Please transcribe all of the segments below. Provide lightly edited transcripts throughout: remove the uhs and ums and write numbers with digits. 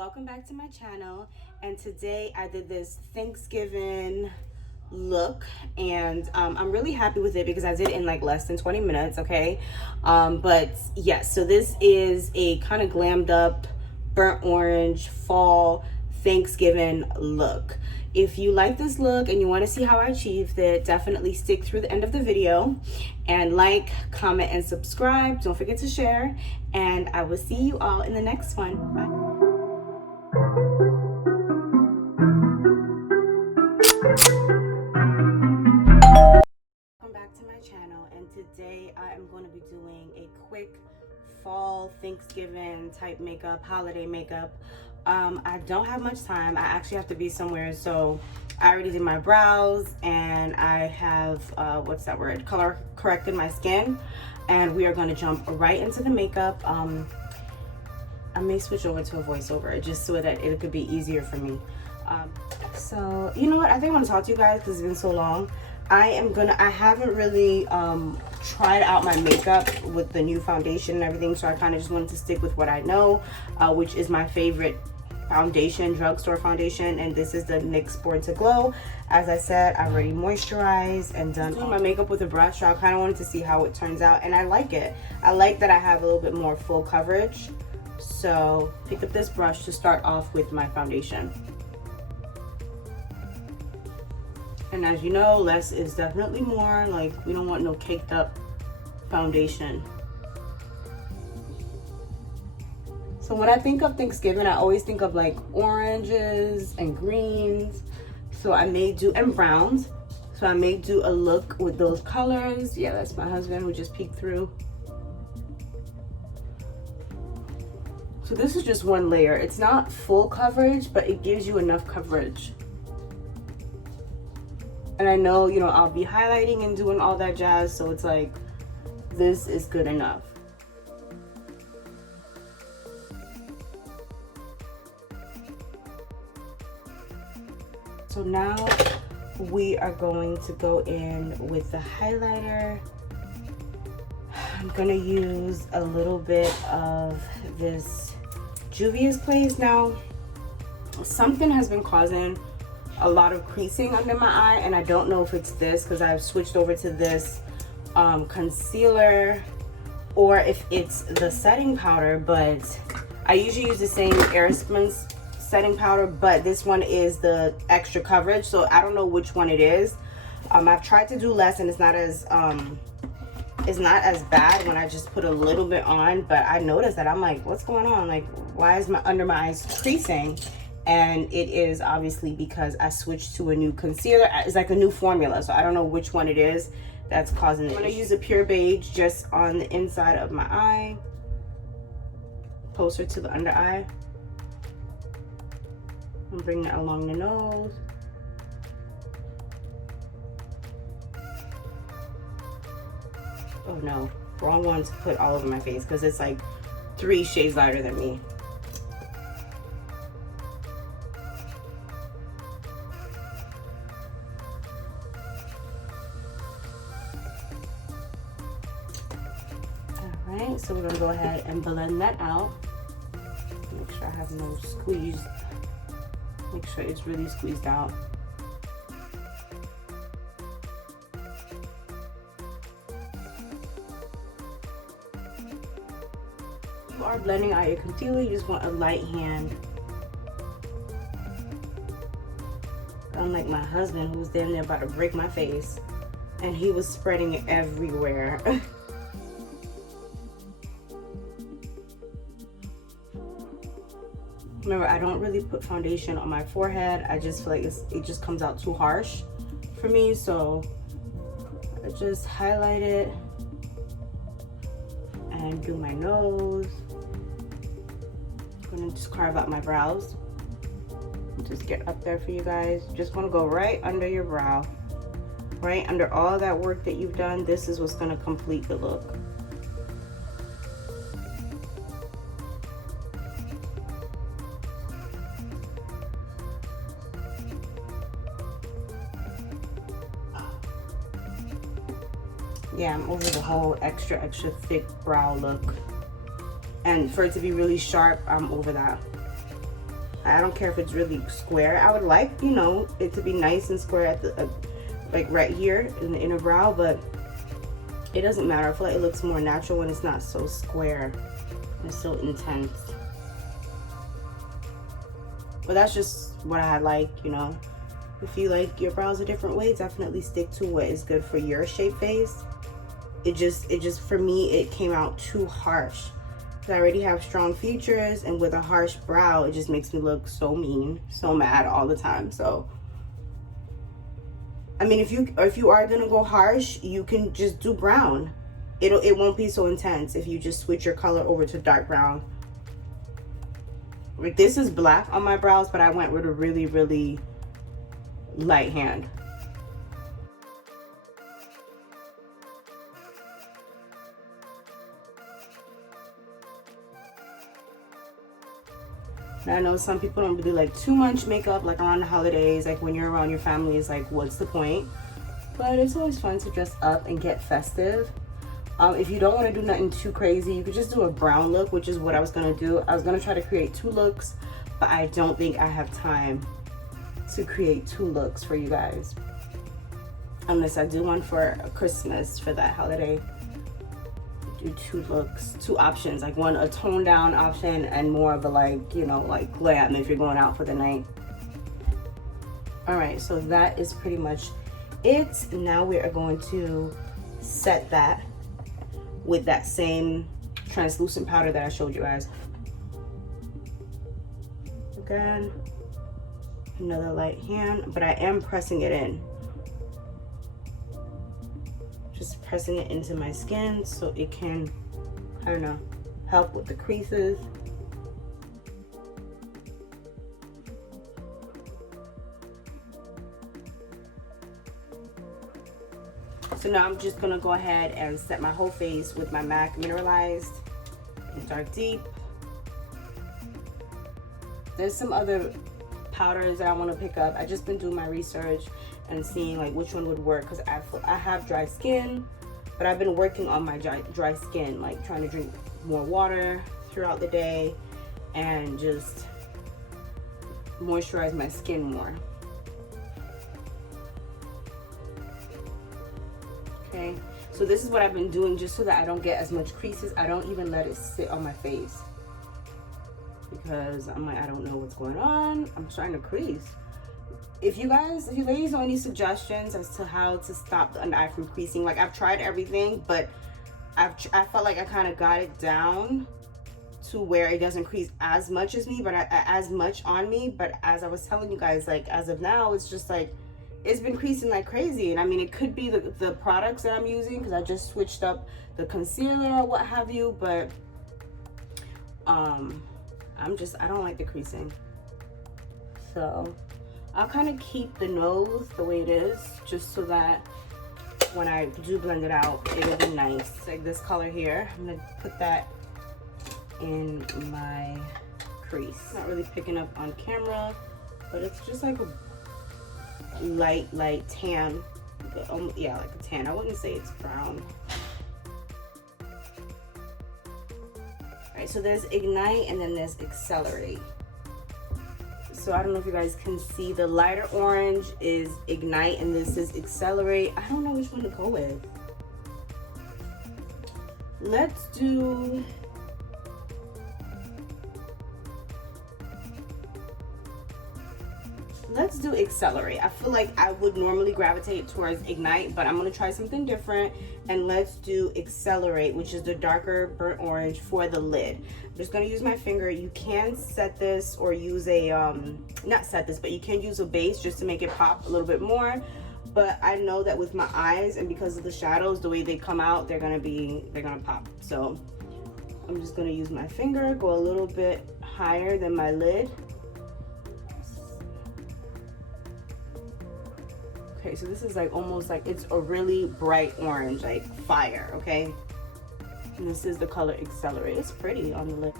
welcome back to my channel. And today I did this Thanksgiving look, and I'm really happy with it because I did it in like less than 20 minutes. Okay, but yes, so this is a kind of glammed up burnt orange fall Thanksgiving look. If you like this look and you want to see how I achieved it, definitely stick through the end of the video and like, comment, and subscribe. Don't forget to share, and I will see you all in the next one. Bye. Welcome back to my channel, and today I am going to be doing a quick fall Thanksgiving type makeup, holiday makeup. I don't have much time. I actually have to be somewhere, so I already did my brows and I have what's that word, color corrected my skin, and we are going to jump right into the makeup. I may switch over to a voiceover just so that it could be easier for me. So you know what, I think I want to talk to you guys because it's been so long. I haven't really tried out my makeup with the new foundation and everything, so I kind of just wanted to stick with what I know, which is my favorite foundation, drugstore foundation, and this is the NYX Born to Glow. As I said, I already moisturized and done my makeup with a brush, so I kind of wanted to see how it turns out, and I like it. I like that I have a little bit more full coverage. So pick up this brush to start off with my foundation. And as you know, less is definitely more. Like, we don't want no caked up foundation. So when I think of Thanksgiving, I always think of like oranges and greens. So I may do, and browns. So I may do a look with those colors. Yeah, that's my husband who just peeked through. So this is just one layer. It's not full coverage, but it gives you enough coverage. And I know, you know, I'll be highlighting and doing all that jazz, so it's like, this is good enough. So now we are going to go in with the highlighter. I'm gonna use a little bit of this Juvia's Place. Now, something has been causing a lot of creasing under my eye, and I don't know if it's this because I've switched over to this concealer, or if it's the setting powder, but I usually use the same Airsprints setting powder, but this one is the extra coverage, so I don't know which one it is. I've tried to do less, and it's not as bad when I just put a little bit on, but I noticed that I'm like, what's going on? Like, why is my under my eyes creasing? And it is obviously because I switched to a new concealer. It's like a new formula, so I don't know which one it is that's causing it. I'm going to use a pure beige just on the inside of my eye, closer to the under eye. I'm bringing it along the nose. Oh no, wrong one to put all over my face because it's like 3 shades lighter than me. Alright, so we're going to go ahead and blend that out. Make sure I have no squeeze. Make sure it's really squeezed out. If you are blending out your concealer, you just want a light hand. Unlike my husband, who was damn near about to break my face, and he was spreading it everywhere. Remember, I don't really put foundation on my forehead. I just feel like it just comes out too harsh for me, so I just highlight it and do my nose. I'm gonna just carve out my brows. Just get up there for you guys. Just want to go right under your brow, right under all that work that you've done. This is what's going to complete the look. Yeah, I'm over the whole extra thick brow look, and for it to be really sharp, I'm over that. I don't care if it's really square. I would like, you know, it to be nice and square at the like right here in the inner brow, but it doesn't matter. I feel like it looks more natural when it's not so square and so intense. But that's just what I like, you know. If you like your brows a different way, definitely stick to what is good for your shape face. It just for me, it came out too harsh. I already have strong features, and with a harsh brow, it just makes me look so mean, so mad all the time. So I mean, if you are gonna go harsh, you can just do brown. It won't be so intense if you just switch your color over to dark brown. Like, this is black on my brows, but I went with a really, really light hand. And I know some people don't really like too much makeup, like around the holidays, like when you're around your family, it's like, what's the point? But it's always fun to dress up and get festive. If you don't want to do nothing too crazy, you could just do a brown look, which is what I was going to do. I was going to try to create 2 looks, but I don't think I have time to create 2 looks for you guys. Unless I do one for Christmas, for that holiday. Do 2 looks, 2 options, like one a toned down option and more of a, like, you know, like glam if you're going out for the night. All right, so that is pretty much it. Now we are going to set that with that same translucent powder that I showed you guys. Again, another light hand, but I am pressing it in. Just pressing it into my skin so it can, I don't know, help with the creases. So now I'm just gonna go ahead and set my whole face with my MAC Mineralized in Dark Deep. There's some other powders that I want to pick up. I've just been doing my research and seeing like which one would work, because I have dry skin, but I've been working on my dry skin, like trying to drink more water throughout the day and just moisturize my skin more. Okay, so this is what I've been doing just so that I don't get as much creases. I don't even let it sit on my face because I'm like, I don't know what's going on. I'm trying to crease. If you ladies know any suggestions as to how to stop the under eye from creasing, like I've tried everything, but I felt like I kind of got it down to where it doesn't crease as much as me, but as much on me. But as I was telling you guys, like as of now, it's just like it's been creasing like crazy. And I mean, it could be the products that I'm using, because I just switched up the concealer or what have you. But I don't like the creasing, so I'll kind of keep the nose the way it is, just so that when I do blend it out, it'll be nice. Like this color here, I'm gonna put that in my crease. Not really picking up on camera, but it's just like a light tan. Yeah, like a tan. I wouldn't say it's brown. All right, so there's Ignite and then there's Accelerate. So I don't know if you guys can see, the lighter orange is Ignite and this is Accelerate. I don't know which one to go with. Let's do Accelerate. I feel like I would normally gravitate towards Ignite, but I'm gonna try something different, and let's do Accelerate, which is the darker burnt orange for the lid. I'm just gonna use my finger. You can set this or use a not set this, but you can use a base just to make it pop a little bit more. But I know that with my eyes and because of the shadows, the way they come out, they're gonna pop. So I'm just gonna use my finger, go a little bit higher than my lid. Okay, so this is like almost like it's a really bright orange, like fire, okay? And this is the color Accelerate. It's pretty on the lip.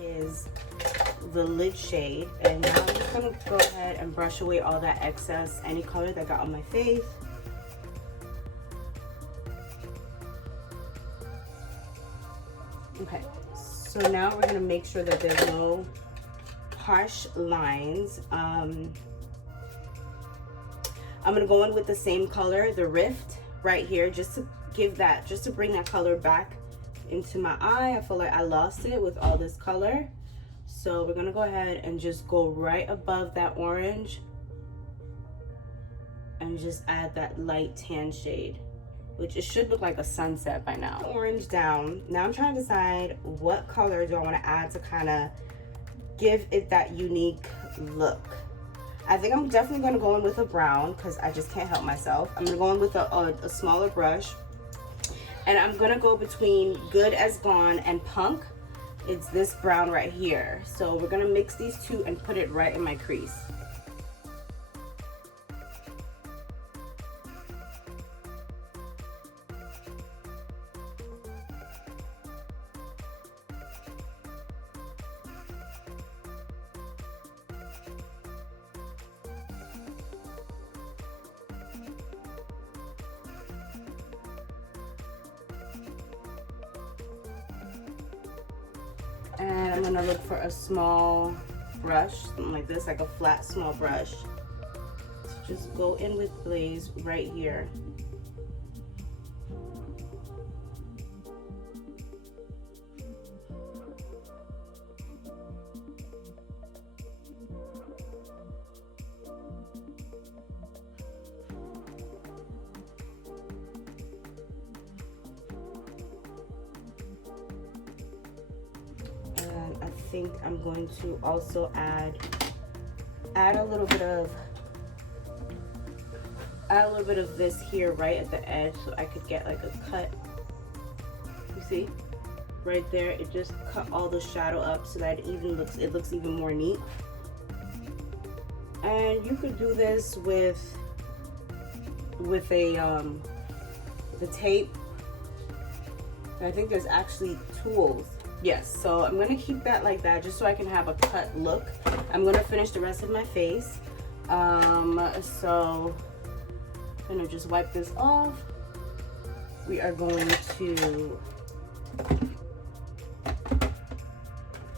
Is the lid shade, and now I'm just gonna go ahead and brush away all that excess, any color that got on my face. Okay, so now we're gonna make sure that there's no harsh lines. I'm gonna go in with the same color, the Rift, right here, just to give that, just to bring that color back into my eye. I feel like I lost it with all this color. So we're gonna go ahead and just go right above that orange and just add that light tan shade, which it should look like a sunset by now. Orange down. Now I'm trying to decide what color do I want to add to kind of give it that unique look. I think I'm definitely going to go in with a brown because I just can't help myself. I'm going to go in with a smaller brush, and I'm going to go between Good as Gone and Punk. It's this brown right here. So we're going to mix these two and put it right in my crease. And I'm gonna look for a small brush, something like this, like a flat small brush. So just go in with Blaze right here. I think I'm going to also add a little bit of this here right at the edge, so I could get like a cut. You see, right there, it just cut all the shadow up so that it looks even more neat. And you could do this with the tape. I think there's actually tools. Yes, so I'm gonna keep that like that just so I can have a cut look. I'm gonna finish the rest of my face. So I'm gonna just wipe this off. We are going to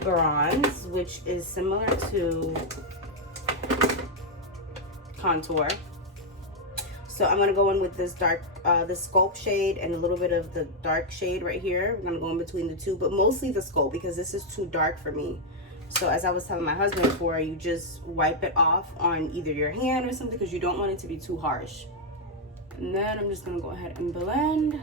bronze, which is similar to contour. So I'm gonna go in with this dark, the Sculpt shade and a little bit of the dark shade right here. I'm gonna go in between the two, but mostly the Sculpt because this is too dark for me. So as I was telling my husband before, you just wipe it off on either your hand or something because you don't want it to be too harsh. And then I'm just gonna go ahead and blend.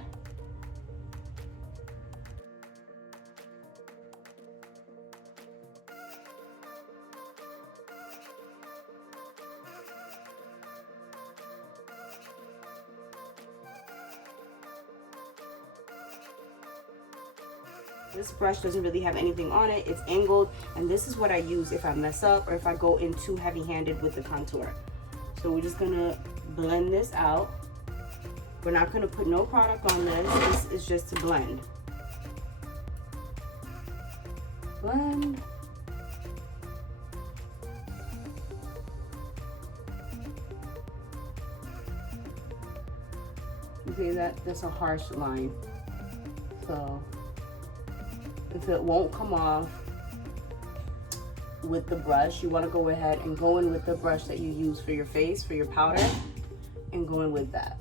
This brush doesn't really have anything on it. It's angled, and this is what I use if I mess up or if I go in too heavy-handed with the contour. So we're just gonna blend this out. We're not gonna put no product on this. This is just to blend. Blend. You see that? That's a harsh line. So if it won't come off with the brush, you want to go ahead and go in with the brush that you use for your face, for your powder, and go in with that.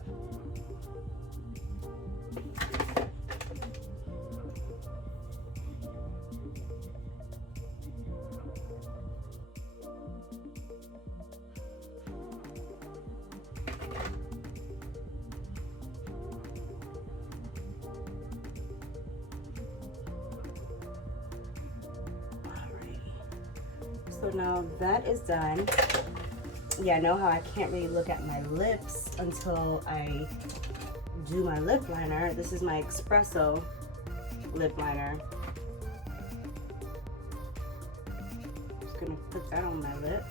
So now that is done. Yeah, I know how I can't really look at my lips until I do my lip liner. This is my espresso lip liner. Just gonna put that on my lip.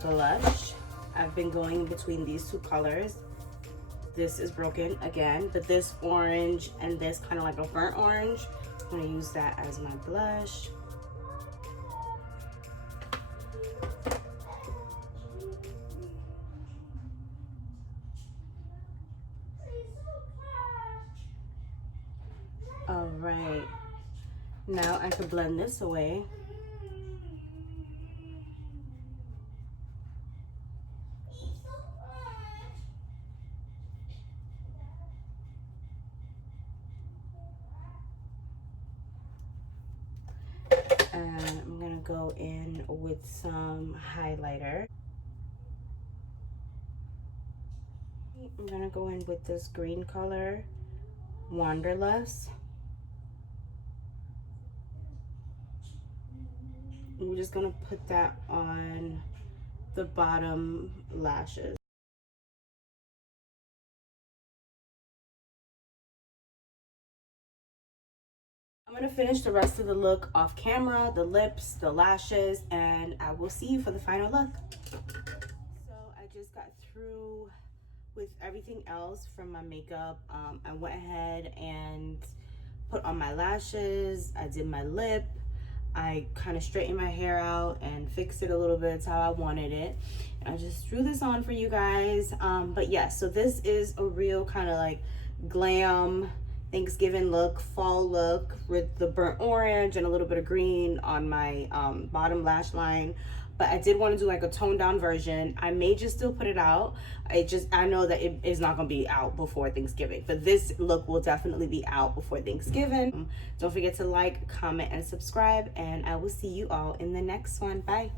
blush. I've been going between these two colors. This is broken again, but this orange and this kind of like a burnt orange, I'm gonna use that as my blush. All right, now I can blend this away. And I'm gonna go in with some highlighter. I'm gonna go in with this green color, Wanderlust. We're just gonna put that on the bottom lashes. I'm gonna finish the rest of the look off camera, the lips, the lashes, and I will see you for the final look. So I just got through with everything else from my makeup. I went ahead and put on my lashes, I did my lip, I kind of straightened my hair out and fixed it a little bit to how I wanted it. And I just threw this on for you guys. But yeah, so this is a real kind of like glam Thanksgiving look, fall look with the burnt orange and a little bit of green on my bottom lash line. But I did want to do like a toned down version. I may just still put it out. I know that it is not going to be out before Thanksgiving, but this look will definitely be out before Thanksgiving. Don't forget to like, comment, and subscribe, and I will see you all in the next one. Bye.